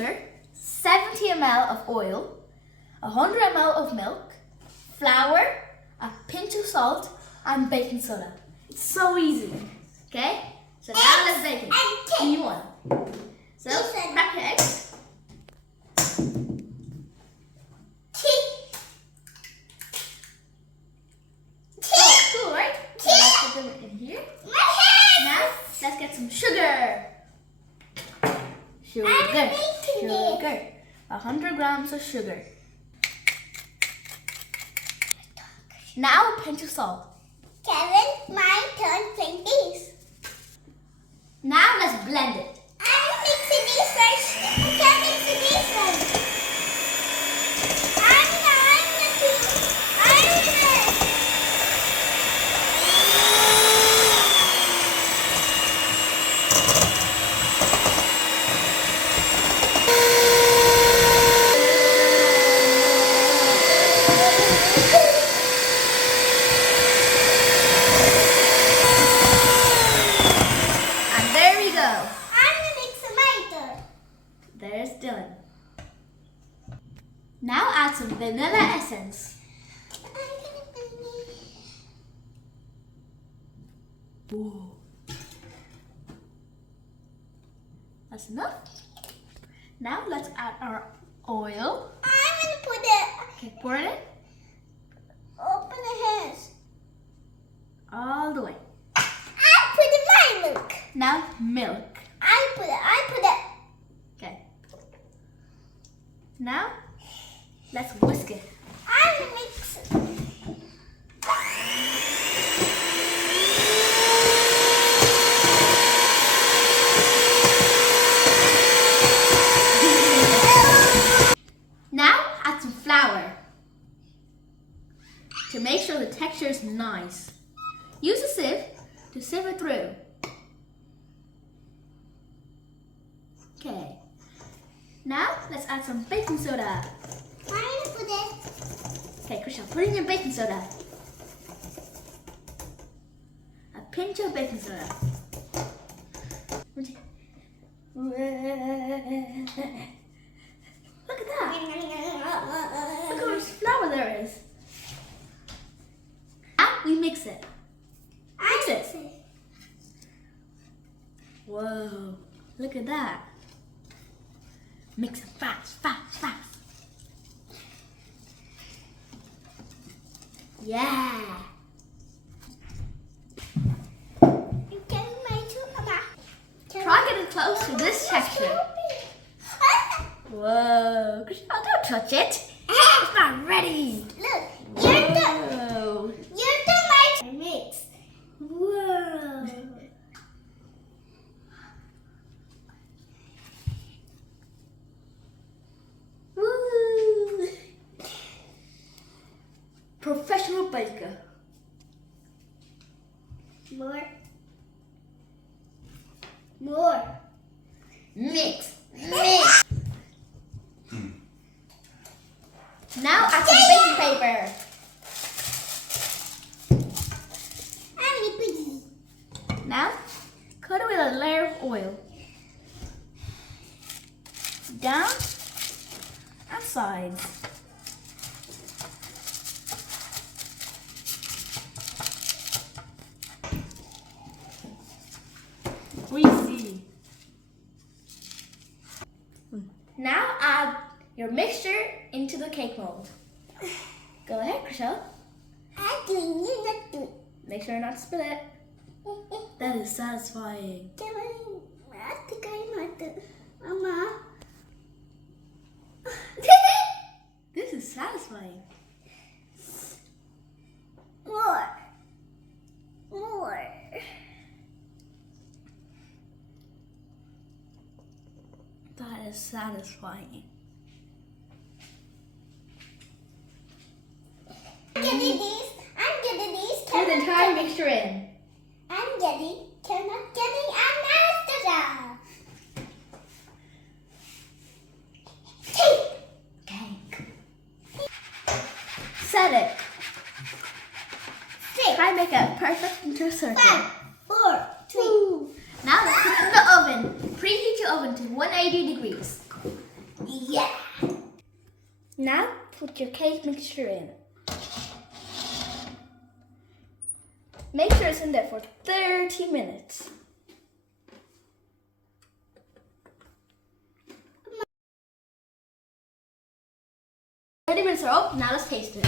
sugar, 70 ml of oil, 100 ml of milk, flour, a pinch of salt, and baking soda. It's so easy. Okay? So now let's bake it. You want. So crack your eggs. Cool, right? So let's put them in here. Now let's get some sugar. Sugar. 100 grams of sugar. Now a pinch of salt. Kevin, my turn playing this. Now let's blend it. I'm mixing this first. I'm mixing this first. I'm the And there we go. I'm the mixer my turn. There's Dylan. Now add some vanilla essence. Whoa. That's enough. Now let's add our oil. I'm gonna put it. Okay, pour it in Open the hands. all the way. I put in my milk. Now milk. I put it. Okay. Now let's whisk it. I'm mixing. Now add some flour to make sure the texture is nice. Use a sieve to sieve it through. Okay. Now let's add some baking soda. I'm gonna put it. Okay, Chriselle, put in your baking soda. A pinch of baking soda. Look at that. Look how much flour there is. Now we mix it. Mix it. Whoa, look at that. Mix it fast, fast, fast. Yeah. You get my two. Try getting close to this texture. Whoa, Chriselle, don't touch it. It's not ready. Look, you're the Whoa. my mix. Whoa. Woo. Professional baker. More. Mix. Mix. Now add some baking paper. I'm gonna put it. Now coat it with a layer of oil. Down and sides. Greasy. Now add your mixture into the cake mold. Go ahead, Chriselle. I'm doing you not do. Make sure not to spill it. That is satisfying. Kevin, I think I might do. Mama. This is satisfying. More. More. That is satisfying. I'm getting these. I'm getting these. Pour the entire mixture in. I'm getting. Cannot getting Anastasia. Cake. Set it. Try to make a perfect into a circle. 5, 4, 3. Now let's put it in the oven. Preheat your oven to 180 degrees. Yeah. Now put your cake mixture in. Make sure it's in there for 30 minutes. 30 minutes are up, now let's taste it.